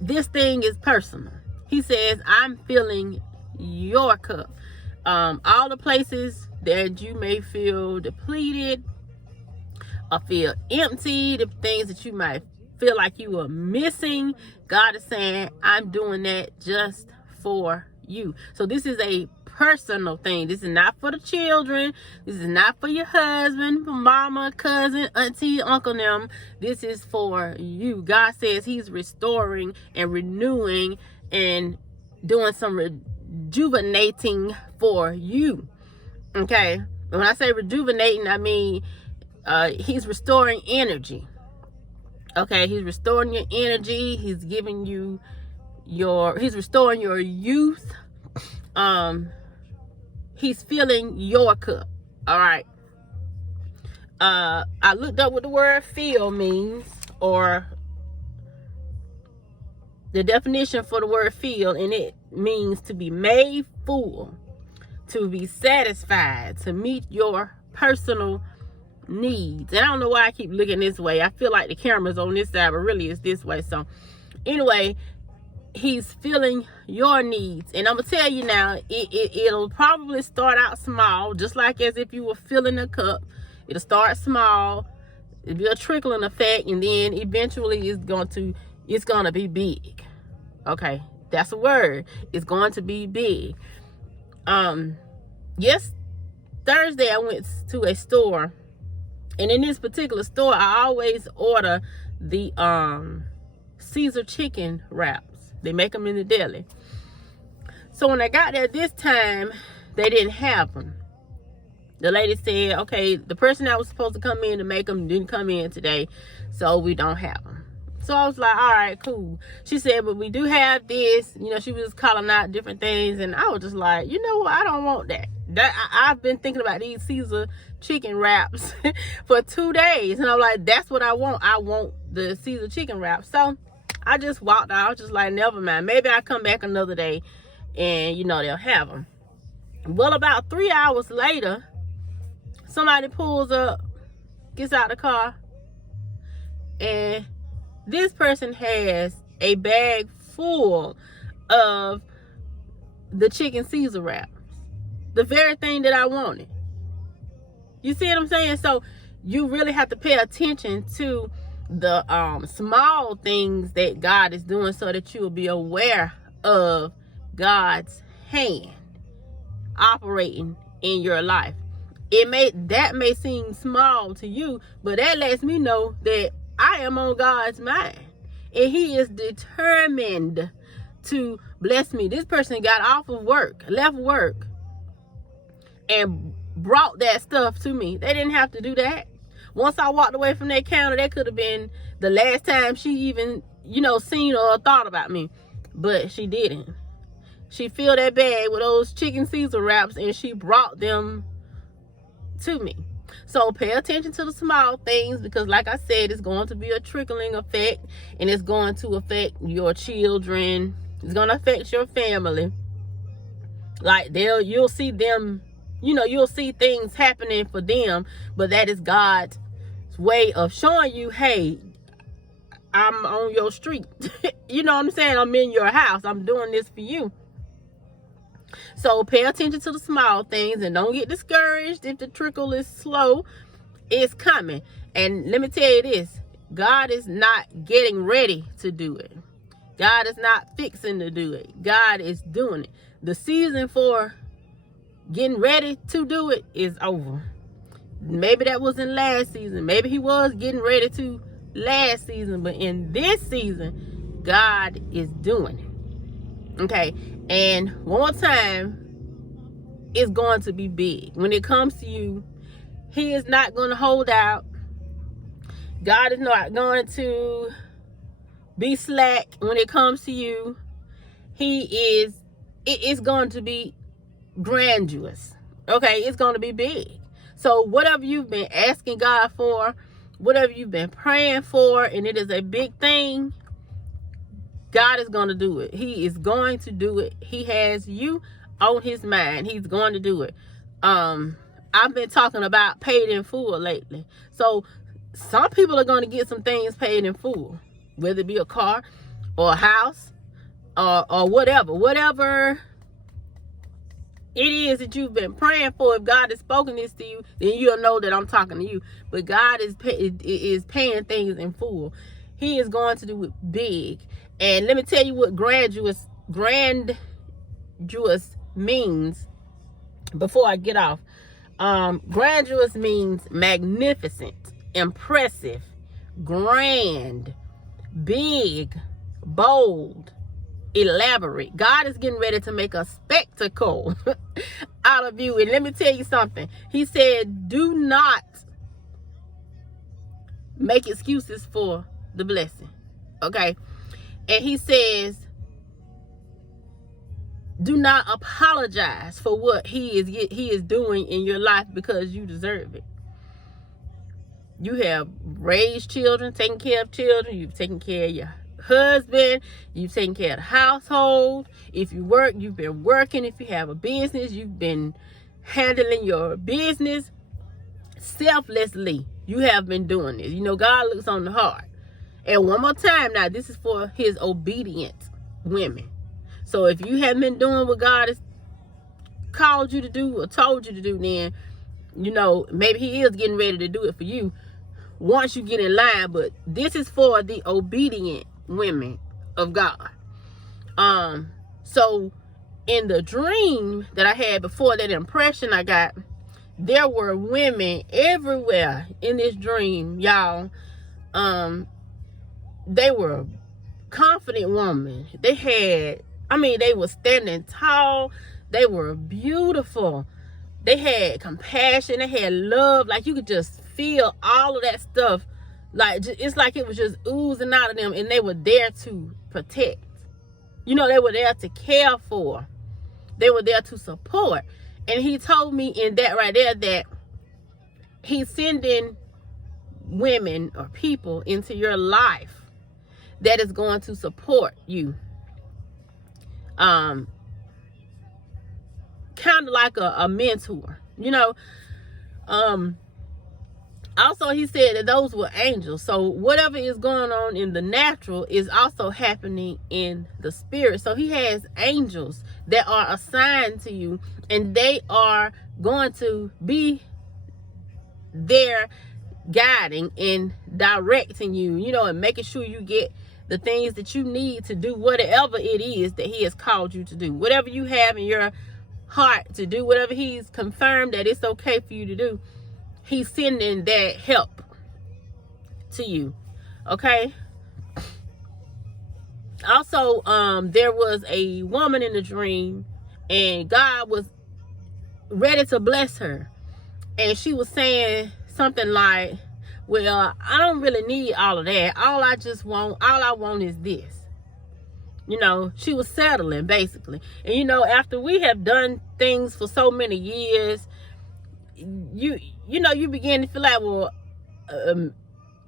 this thing is personal. He says, I'm filling your cup. All the places that you may feel depleted or feel empty, the things that you might feel like you are missing, God is saying, I'm doing that just for you. So this is a personal thing. This is not for the children. This is not for your husband, for mama, cousin, auntie, uncle, them. This is for you. God says he's restoring and renewing and doing some rejuvenating for you. Okay? When I say rejuvenating, I mean he's restoring energy. Okay? He's restoring your energy. He's giving you he's restoring your youth. He's filling your cup. All right. I looked up what the word fill means, or the definition for the word fill, and it means to be made full, to be satisfied, to meet your personal needs. And I don't know why I keep looking this way. I feel like the camera's on this side, but really it's this way. So anyway, he's filling your needs. And I'm gonna tell you now, it'll probably start out small, just like as if you were filling a cup. It'll start small, it'll be a trickling effect, and then eventually it's gonna be big. Okay, that's a word. It's going to be big. Yes, Thursday I went to a store, and in this particular store I always order the Caesar chicken wraps. They make them in the deli. So when I got there this time, they didn't have them. The lady said, okay, the person that was supposed to come in to make them didn't come in today, so we don't have them. So I was like, all right, cool. She said, but we do have this. You know, she was calling out different things, and I was just like, you know what? I don't want that. I've been thinking about these Caesar chicken wraps for 2 days, and I'm like, that's what I want. I want the Caesar chicken wraps. So I just walked out. I was just like, never mind. Maybe I'll come back another day and, you know, they'll have them. Well, about 3 hours later, somebody pulls up, gets out the car, and this person has a bag full of the chicken Caesar wraps. The very thing that I wanted. You see what I'm saying? So you really have to pay attention to the small things that God is doing, so that you will be aware of God's hand operating in your life. That may seem small to you, but that lets me know that I am on God's mind, and he is determined to bless me. This person got off of work, left work, and brought that stuff to me. They didn't have to do that. Once I walked away from that counter, that could have been the last time she even, you know, seen or thought about me. But she didn't. She filled that bag with those chicken Caesar wraps, and she brought them to me. So pay attention to the small things, because like I said, it's going to be a trickling effect, and it's going to affect your children. It's going to affect your family. Like you'll see them, you know, you'll see things happening for them, but that is God's way of showing you, hey, I'm on your street. You know what I'm saying? I'm in your house. I'm doing this for you. So pay attention to the small things, and don't get discouraged if the trickle is slow. It's coming. And let me tell you this, God is not getting ready to do it. God is not fixing to do it. God is doing it. The season for getting ready to do it is over. Maybe that was in last season. Maybe he was getting ready to last season, but in this season, God is doing it. Okay, and one more time, it's going to be big. When it comes to you, he is not going to hold out. God is not going to be slack when it comes to you. It is going to be grandiose. Okay, it's going to be big. So whatever you've been asking God for, whatever you've been praying for, and it is a big thing, God is going to do it. He is going to do it. He has you on his mind. He's going to do it. I've been talking about paid in full lately. So some people are going to get some things paid in full, whether it be a car, or a house, or whatever it is that you've been praying for. If God has spoken this to you, then you'll know that I'm talking to you. But God is paying things in full. He is going to do it big. And let me tell you what grandiose means before I get off. Grandiose means magnificent, impressive, grand, big, bold, elaborate. God is getting ready to make a spectacle out of you. And let me tell you something. He said, do not make excuses for the blessing. Okay? And he says, do not apologize for what he is doing in your life, because you deserve it. You have raised children, taken care of children. You've taken care of your husband. You've taken care of the household. If you work, you've been working. If you have a business, you've been handling your business selflessly. You have been doing this. You know, God looks on the heart. And one more time now, this is for his obedient women. So if you haven't been doing what God has called you to do or told you to do, then, you know, maybe he is getting ready to do it for you once you get in line. But this is for the obedient women of God. So in the dream that I had before, that impression I got, there were women everywhere in this dream, y'all. They were confident women. They were standing tall. They were beautiful. They had compassion. They had love. Like, you could just feel all of that stuff. Like, it's like it was just oozing out of them. And they were there to protect. You know, they were there to care for. They were there to support. And he told me in that right there that he's sending women or people into your life that is going to support you. Kind of like a mentor, you know. Also, he said that those were angels. So whatever is going on in the natural is also happening in the spirit. So he has angels that are assigned to you, and they are going to be there guiding and directing you, you know, and making sure you get the things that you need to do whatever it is that he has called you to do. Whatever you have in your heart to do, whatever he's confirmed that it's okay for you to do, he's sending that help to you. Okay? Also, there was a woman in the dream, and God was ready to bless her. And she was saying something like, well, I don't really need all of that. All I want is this. You know, she was settling, basically. And, you know, after we have done things for so many years, you know, you begin to feel like, well,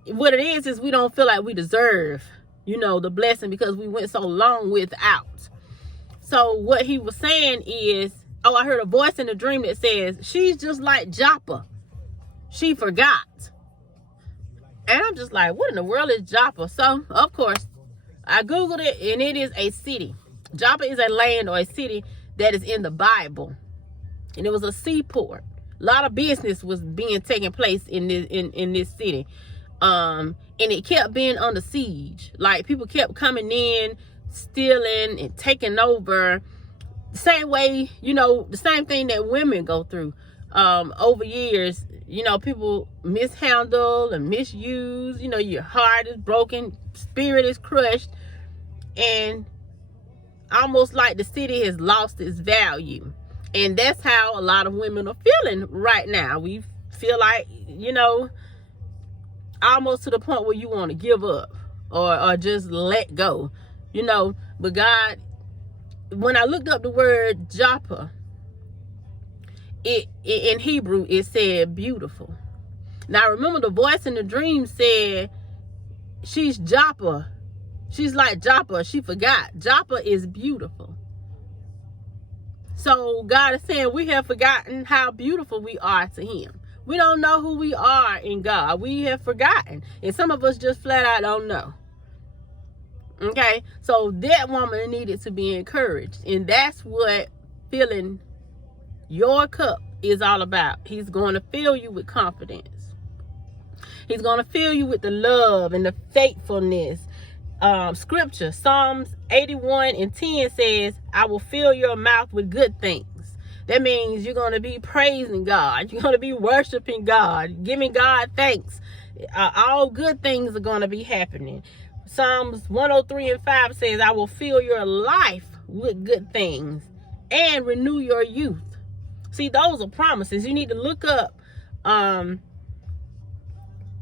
what it is we don't feel like we deserve, you know, the blessing, because we went so long without. So what he was saying is, I heard a voice in the dream that says, she's just like Joppa. She forgot. And I'm just like, what in the world is Joppa? So, of course, I Googled it, and it is a city. Joppa is a land or a city that is in the Bible. And it was a seaport. A lot of business was being taken place in this city. And it kept being under siege. Like, people kept coming in, stealing and taking over. The same way, you know, the same thing that women go through. Over years, you know, people mishandle and misuse. You know, your heart is broken, spirit is crushed, and almost like the city has lost its value. And that's how a lot of women are feeling right now. We feel like, you know, almost to the point where you want to give up or just let go, you know. But God, when I looked up the word Joppa, it in Hebrew, it said beautiful. Now, remember, the voice in the dream said, she's Joppa. She's like Joppa. She forgot. Joppa is beautiful. So God is saying we have forgotten how beautiful we are to him. We don't know who we are in God. We have forgotten. And some of us just flat out don't know. Okay, so that woman needed to be encouraged, and that's what filling your cup is all about. He's going to fill you with confidence. He's going to fill you with the love and the faithfulness. Scripture, Psalms 81:10 says, I will fill your mouth with good things. That means you're going to be praising God. You're going to be worshiping God, giving God thanks. All good things are going to be happening. Psalms 103:5 says, I will fill your life with good things and renew your youth. See, those are promises. You need to look up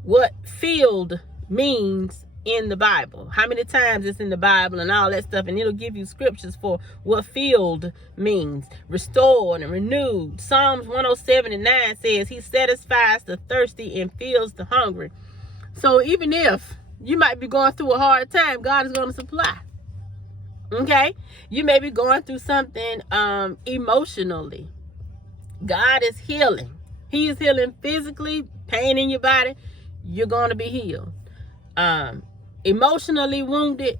what filled means in the Bible, how many times it's in the Bible and all that stuff, and it'll give you scriptures for what filled means. Restored and renewed. Psalms 107:9 says he satisfies the thirsty and fills the hungry. So even if you might be going through a hard time, God is going to supply. Okay, you may be going through something emotionally. God is healing. He is healing physically, pain in your body. You're going to be healed. Emotionally wounded,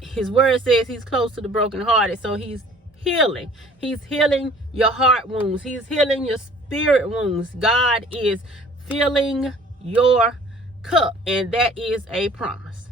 his word says he's close to the brokenhearted. So he's healing. He's healing your heart wounds. He's healing your spirit wounds. God is filling your cup, and that is a promise.